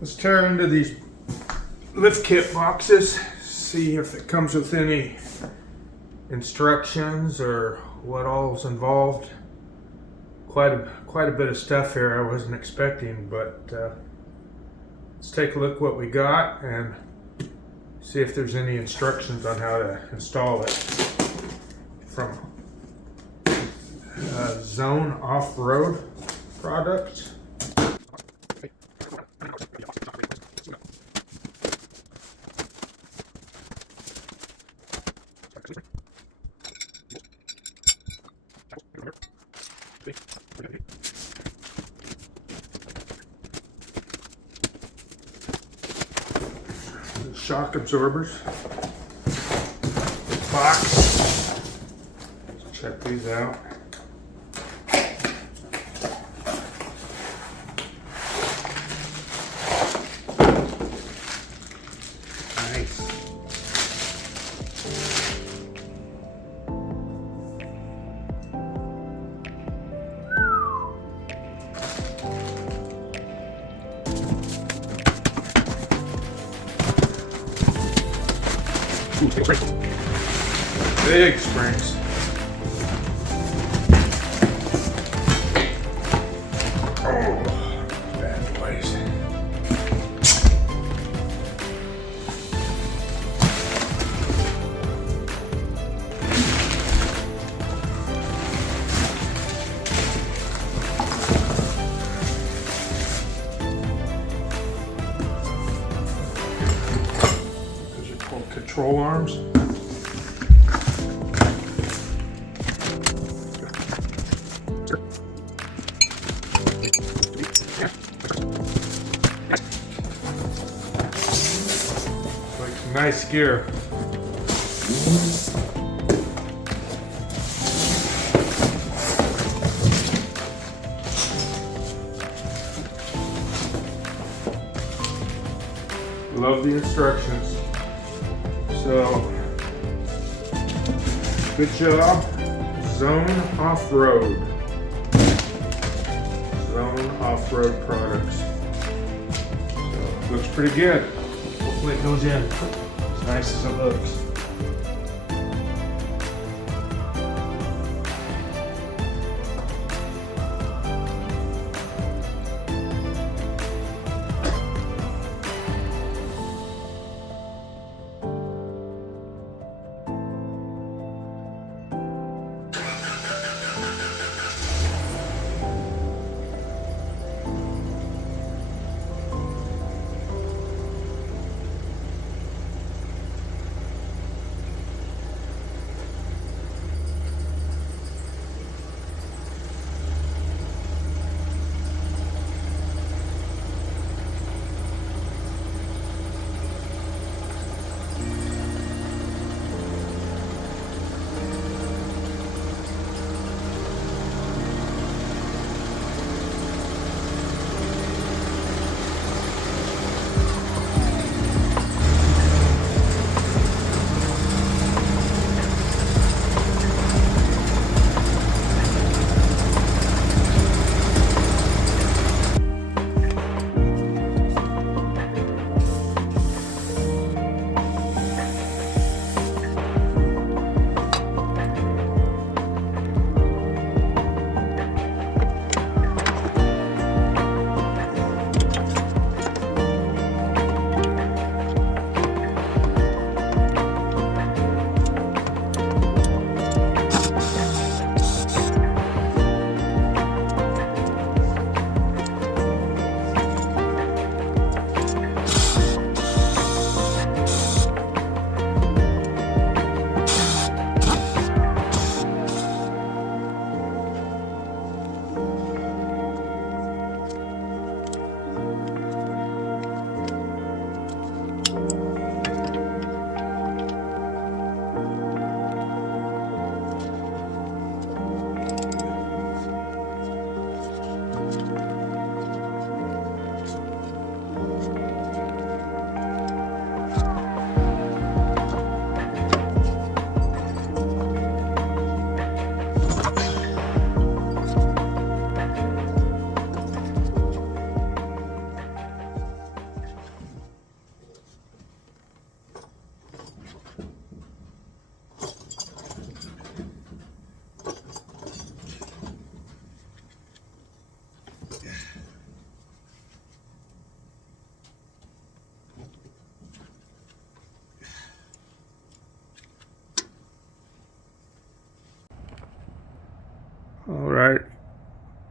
Let's tear into these lift kit boxes, see if it comes with any instructions or what all is involved. Quite a bit of stuff here I wasn't expecting, but let's take a look what we got and see if there's any instructions on how to install it from Zone Off-Road Products. Shock absorbers. Box. Let's check these out. Nice. Ooh, big springs. Big springs. Oh, bad boys. Those are called control arms. Like some nice gear. Love the instructions. So, good job. Zone Off-Road. Zone Off-Road Products. So, looks pretty good. Hopefully it goes in as nice as it looks.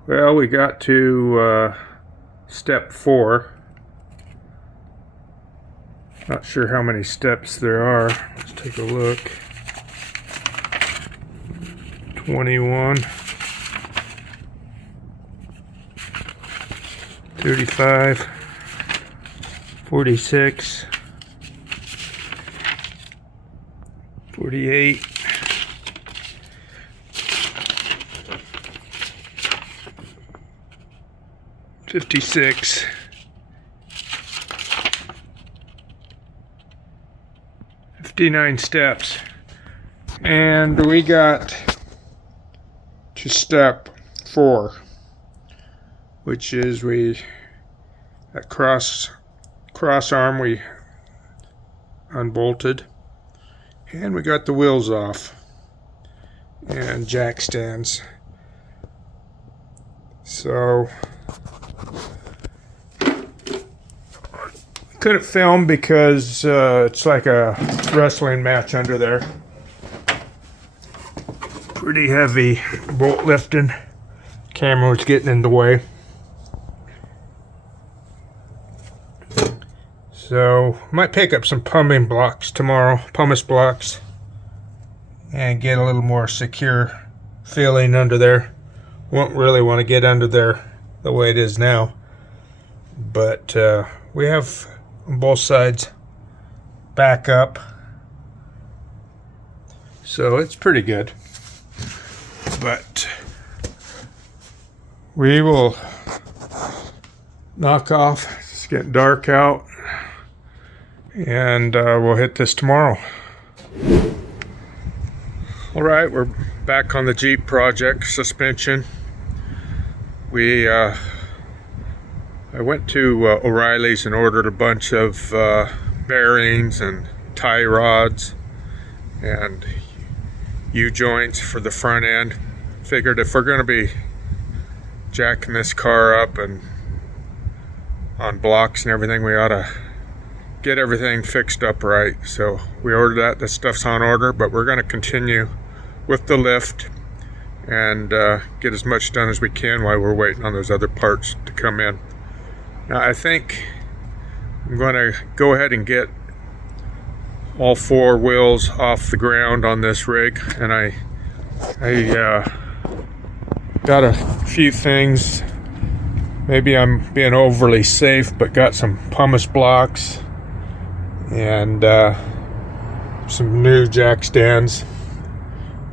Well, we got to step 4. Not sure how many steps there are. Let's take a look. 21, 35, 46, 48, 56, 59 steps, and we got to step 4, which is that cross arm we unbolted, and we got the wheels off and jack stands. So couldn't film because it's like a wrestling match under there. Pretty heavy bolt lifting. Camera was getting in the way. So might pick up some pumping blocks tomorrow, pumice blocks, and get a little more secure feeling under there. Won't really want to get under there the way it is now, but we have on both sides back up, so it's pretty good. But we will knock off. It's getting dark out, and we'll hit this tomorrow. All right, we're back on the Jeep project suspension. I went to O'Reilly's and ordered a bunch of bearings and tie rods and U-joints for the front end. Figured if we're going to be jacking this car up and on blocks and everything, we ought to get everything fixed up right. So we ordered that. This stuff's on order, but we're going to continue with the lift and get as much done as we can while we're waiting on those other parts to come in. Now I think I'm going to go ahead and get all 4 wheels off the ground on this rig, and I got a few things. Maybe I'm being overly safe, but got some pumice blocks and some new jack stands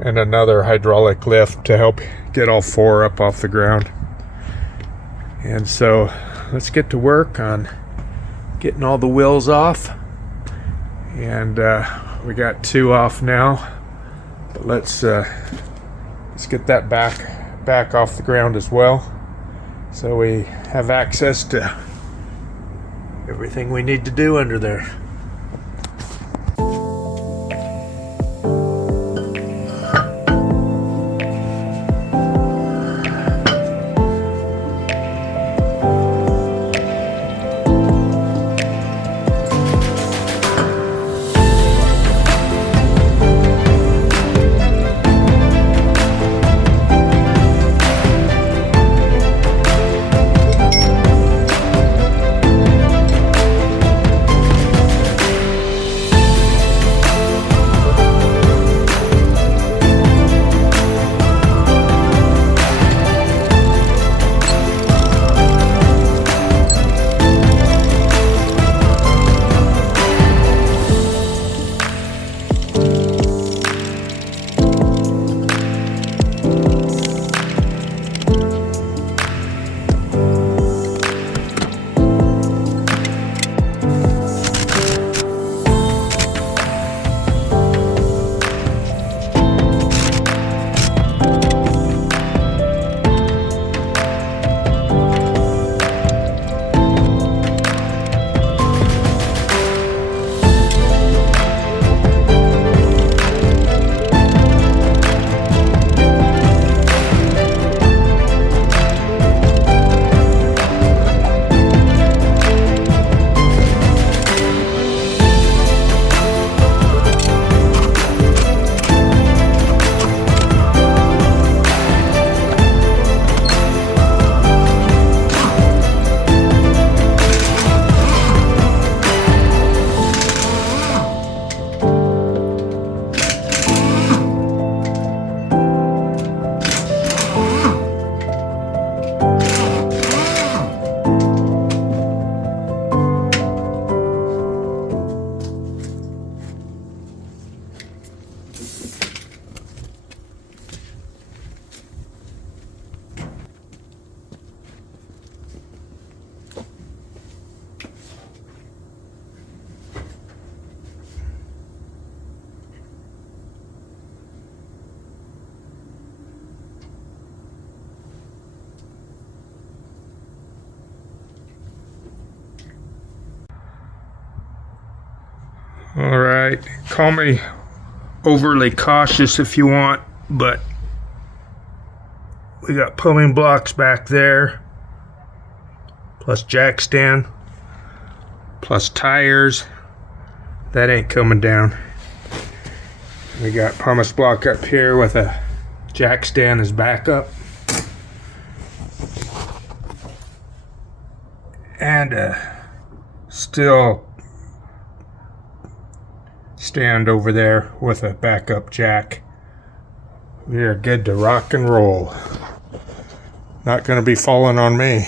and another hydraulic lift to help get all 4 up off the ground. And so let's get to work on getting all the wheels off. And we got 2 off now, but let's get that back off the ground as well, so we have access to everything we need to do under there. All right, call me overly cautious if you want, but we got pulling blocks back there, plus jack stand, plus tires. That ain't coming down. We got pumice block up here with a jack stand as backup. And a steel stand over there with a backup jack. We are good to rock and roll. Not going to be falling on me.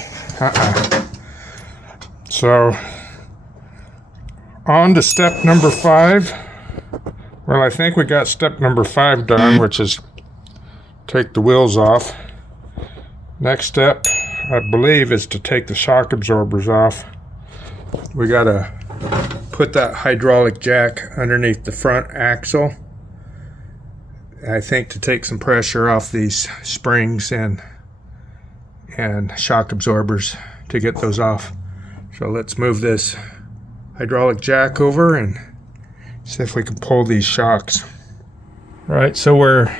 So, on to step number 5. Well, I think we got step number 5 done, which is take the wheels off. Next step, I believe, is to take the shock absorbers off. We got to put that hydraulic jack underneath the front axle, I think, to take some pressure off these springs and shock absorbers to get those off. So let's move this hydraulic jack over and see if we can pull these shocks. All right, so we're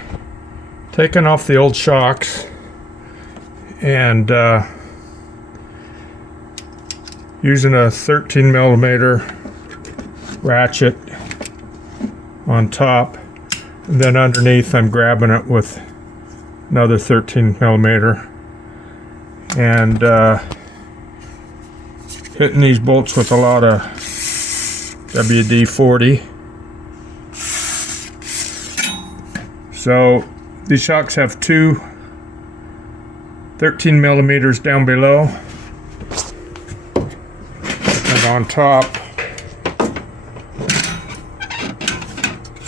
taking off the old shocks and using a 13 millimeter ratchet on top, and then underneath I'm grabbing it with another 13 millimeter and hitting these bolts with a lot of WD-40. So these shocks have two 13 millimeters down below, and on top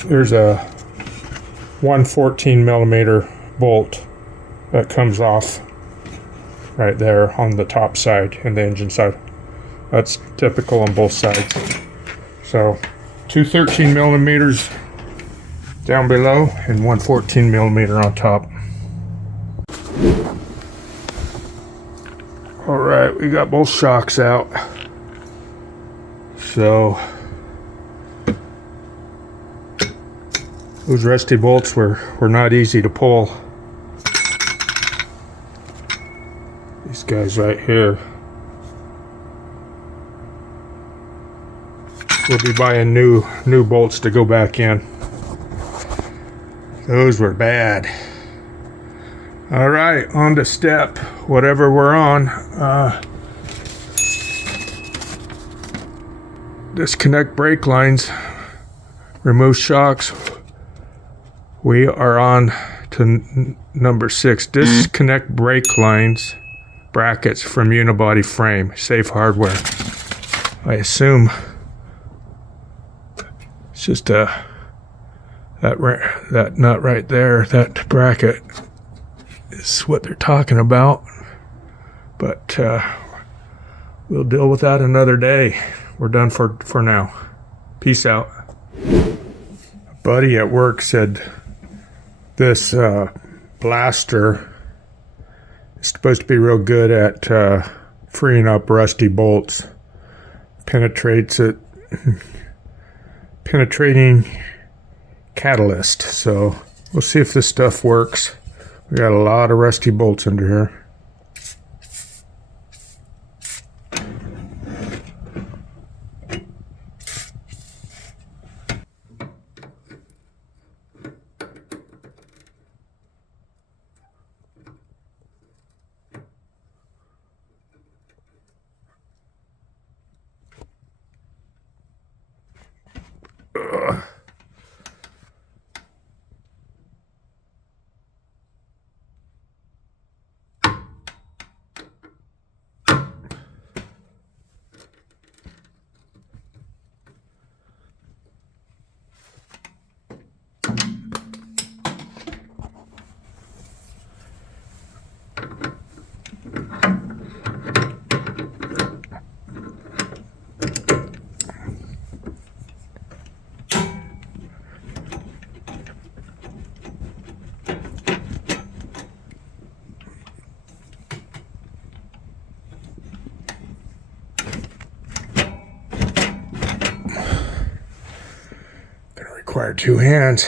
there's a 114 millimeter bolt that comes off right there on the top side and the engine side. That's typical on both sides. So two 13 millimeters down below and 114 millimeter on top. All right, we got both shocks out. So those rusty bolts were not easy to pull. These guys right here. We'll be buying new bolts to go back in. Those were bad. All right, on to step whatever we're on. Disconnect brake lines, remove shocks. We are on to number 6. Disconnect brake lines, brackets from unibody frame, safe hardware. I assume it's just that nut right there, that bracket is what they're talking about. But we'll deal with that another day. We're done for now. Peace out. A buddy at work said this blaster is supposed to be real good at freeing up rusty bolts. Penetrating catalyst. So we'll see if this stuff works. We got a lot of rusty bolts under here. require two hands.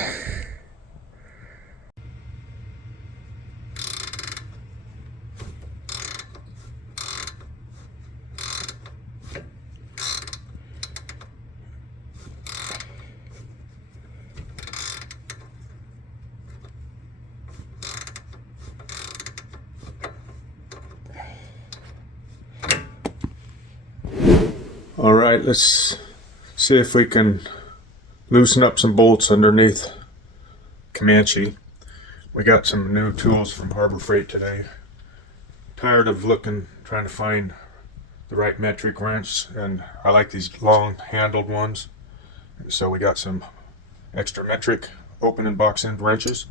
All right, let's see if we can loosen up some bolts underneath Comanche. We got some new tools from Harbor Freight today. Tired of trying to find the right metric wrench, and I like these long handled ones. So we got some extra metric open and box end wrenches.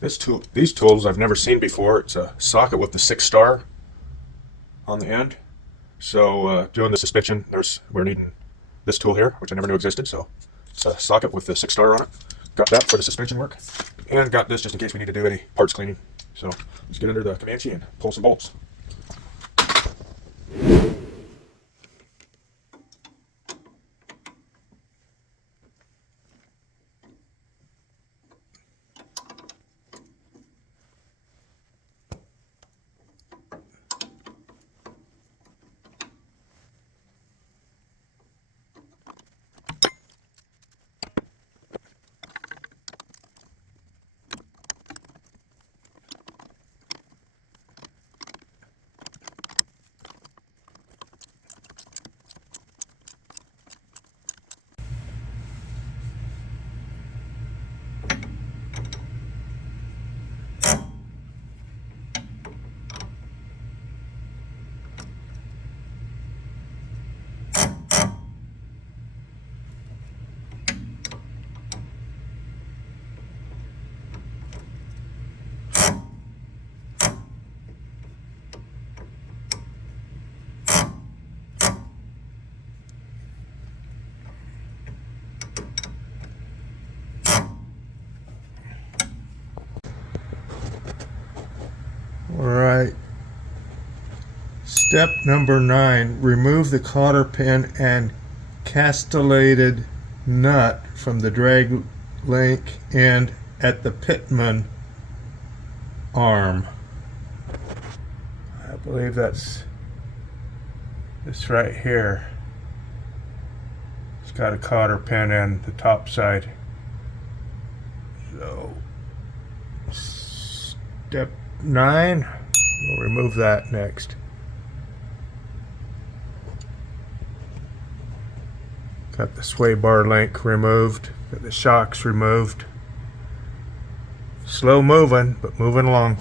These tools I've never seen before. It's a socket with the 6-star on the end. So doing the suspension, we're needing this tool here, which I never knew existed. So it's a socket with the 6-star on it. Got that for the suspension work, and got this just in case we need to do any parts cleaning. So let's get under the Comanche and pull some bolts. All right. Step number 9, remove the cotter pin and castellated nut from the drag link end at the pitman arm. I believe that's this right here. It's got a cotter pin in the top side. So step 9, we'll remove that next. Got the sway bar link removed, got the shocks removed. Slow moving, but moving along.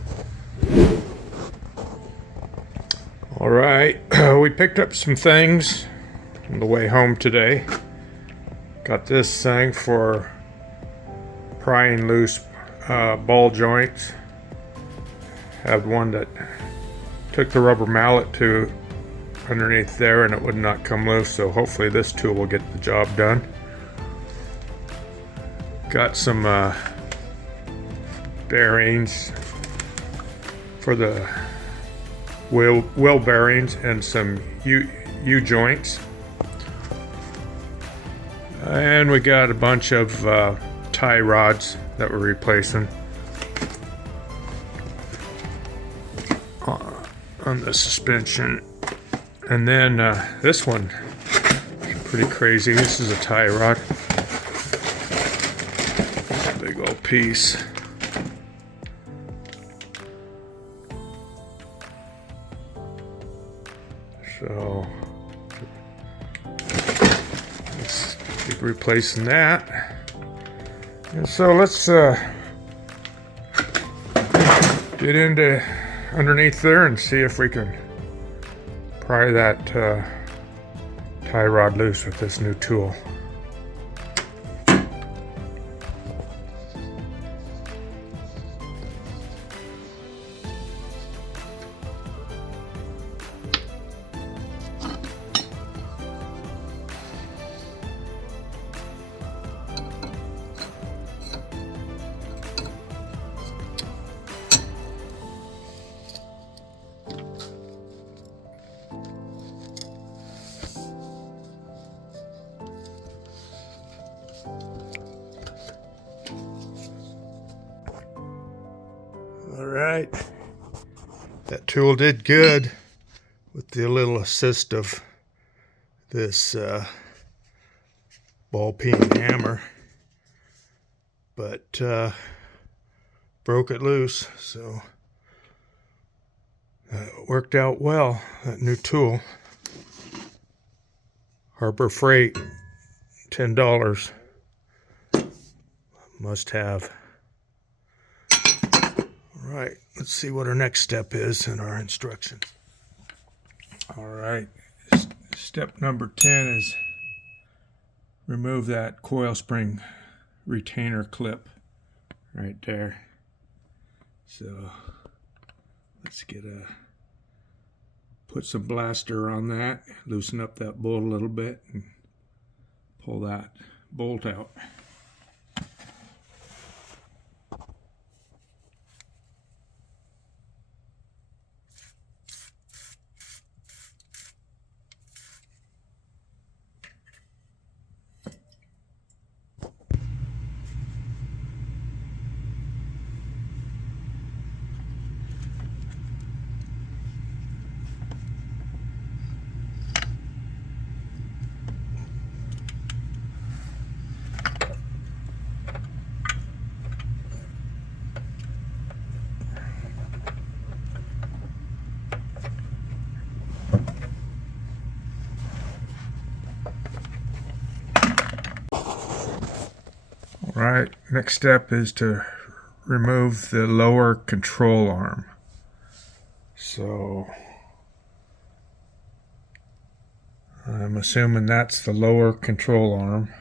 All right, we picked up some things on the way home today. Got this thing for prying loose ball joints. Have one that took the rubber mallet to underneath there and it would not come loose, so hopefully this tool will get the job done. Got some bearings for the wheel bearings and some U-joints. And we got a bunch of tie rods that we're replacing on the suspension. And then this one is pretty crazy. This is a tie rod. Big old piece. So let's keep replacing that. And so let's get into underneath there and see if we can pry that tie rod loose with this new tool. tool did good with the little assist of this ball peen hammer, but broke it loose, so it worked out well. That new tool, Harbor Freight, $10, must have. All right, let's see what our next step is in our instructions. All right, step number 10 is remove that coil spring retainer clip right there. So let's put some blaster on that, loosen up that bolt a little bit, and pull that bolt out. Right, next step is to remove the lower control arm. So I'm assuming that's the lower control arm.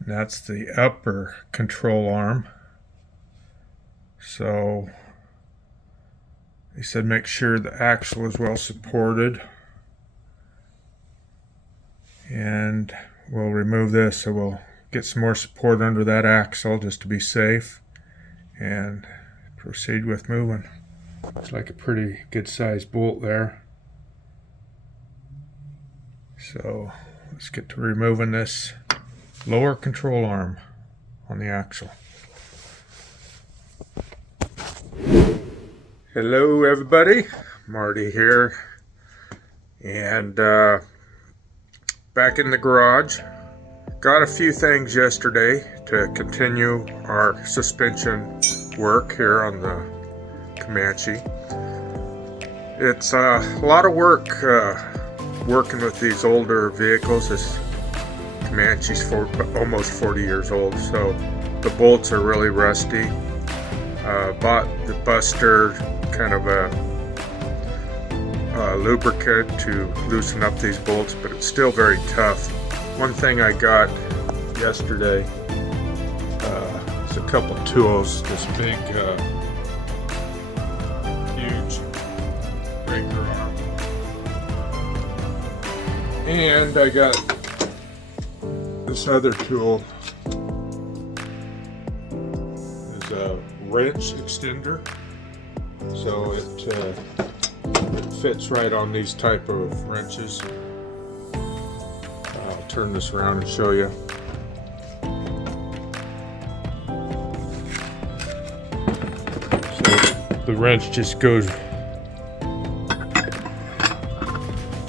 That's the upper control arm. So they said make sure the axle is well supported. And we'll remove this, so we'll get some more support under that axle just to be safe and proceed with moving. Looks like a pretty good sized bolt there. So let's get to removing this lower control arm on the axle. Hello everybody, Marty here, and back in the garage. Got a few things yesterday to continue our suspension work here on the Comanche. It's a lot of work working with these older vehicles. This Comanche's almost 40 years old, so the bolts are really rusty. Bought the Buster kind of a lubricant to loosen up these bolts, but it's still very tough. One thing I got yesterday is a couple tools. This big, huge breaker arm, and I got this other tool. Is a wrench extender, so it fits right on these type of wrenches. Turn this around and show you. So the wrench just goes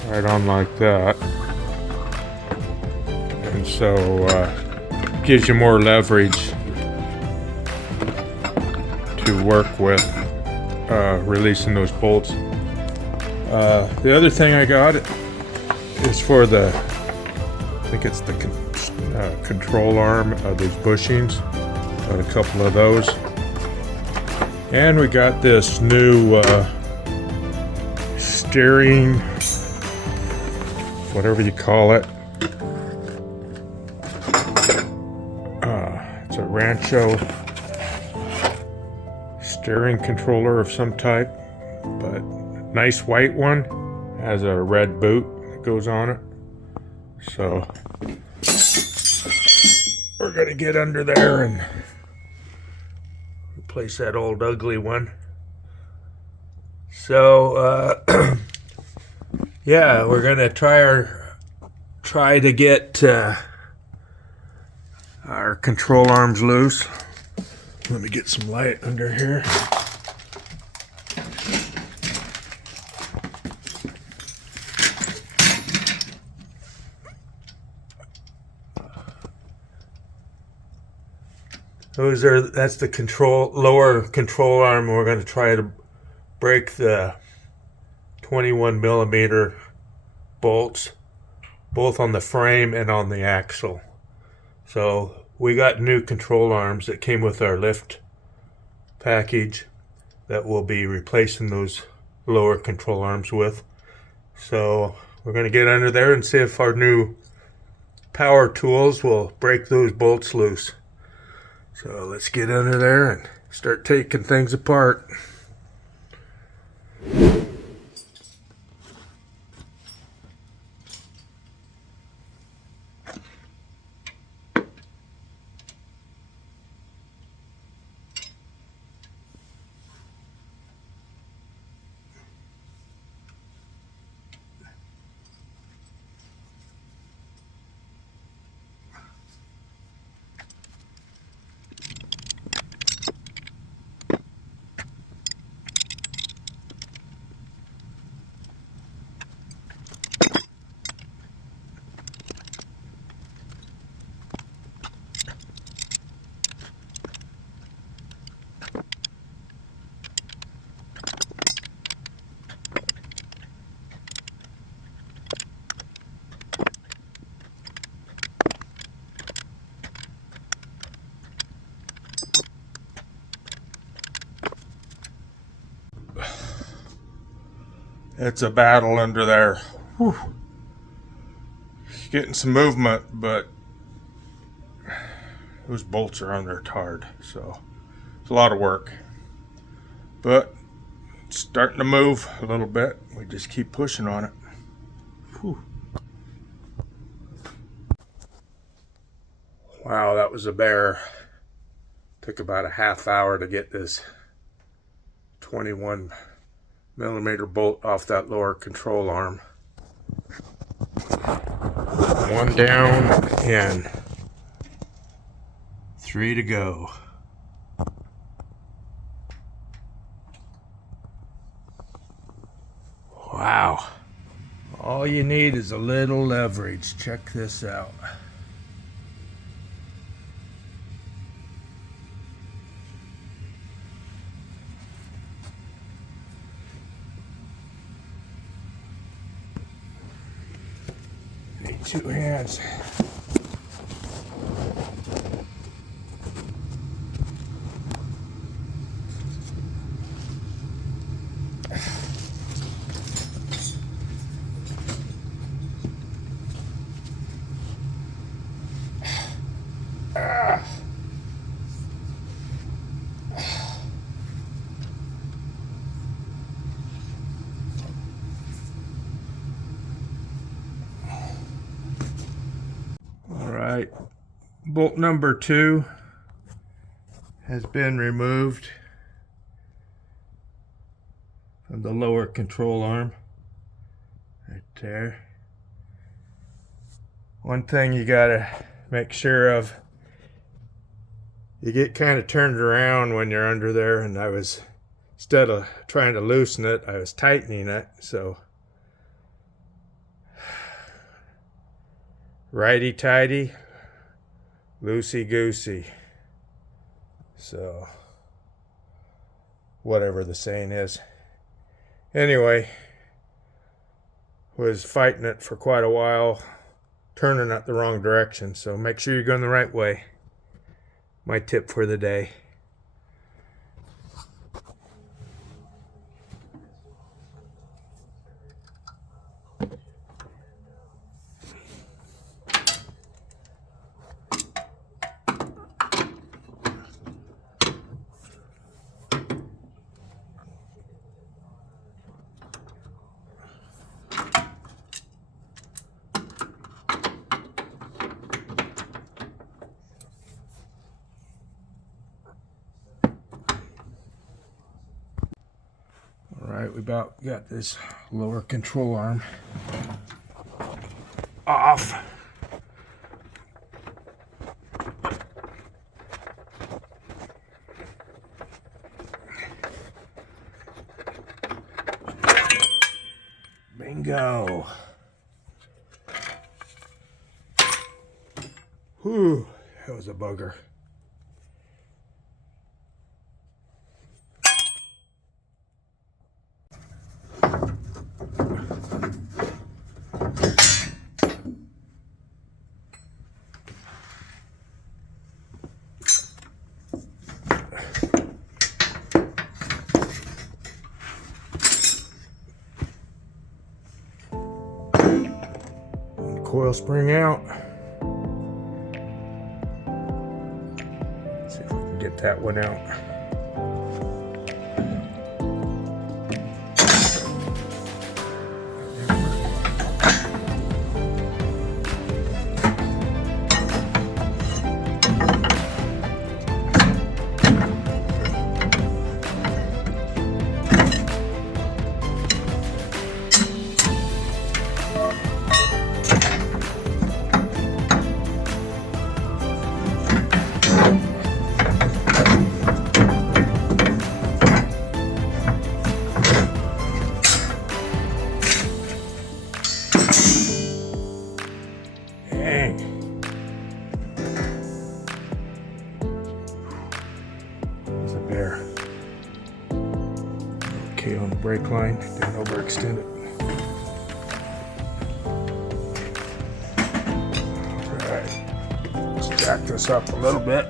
right on like that, and so gives you more leverage to work with releasing those bolts. The other thing I got is for the, I think it's the control arm of these bushings. Got a couple of those. And we got this new steering, whatever you call it. It's a Rancho steering controller of some type, but nice white one. Has a red boot that goes on it. So we're gonna get under there and replace that old ugly one. So yeah, we're gonna try to get our control arms loose. Let me get some light under here. That's the lower control arm. We're going to try to break the 21 millimeter bolts, both on the frame and on the axle. So we got new control arms that came with our lift package that we'll be replacing those lower control arms with. So we're going to get under there and see if our new power tools will break those bolts loose. So let's get under there and start taking things apart. It's a battle under there. Whew. Getting some movement, but those bolts are under hard, so it's a lot of work. But it's starting to move a little bit. We just keep pushing on it. Whew. Wow, that was a bear. Took about a half hour to get this 21 millimeter bolt off that lower control arm. One down and 3 to go. Wow. All you need is a little leverage. Check this out. Need 2 hands. Alright, bolt number 2 has been removed from the lower control arm right there. One thing you gotta make sure of, you get kind of turned around when you're under there, and instead of trying to loosen it, I was tightening it. So righty tighty, loosey goosey. So whatever the saying is. Anyway, was fighting it for quite a while, turning it the wrong direction. So make sure you're going the right way. My tip for the day. Alright, we about got this lower control arm off. Bingo. Whew, that was a bugger. coil spring out. See if we can get that one out. There. Okay, on the brake line, didn't overextend it. Alright, let's jack this up a little bit.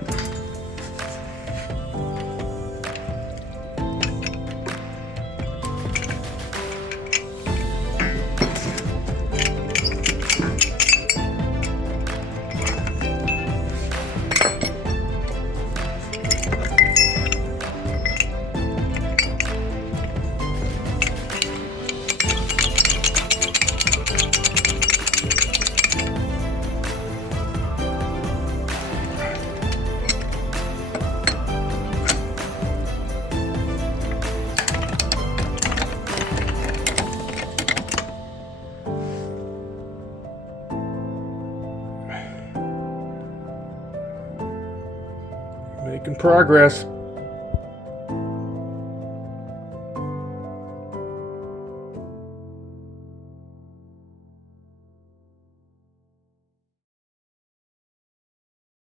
Making progress.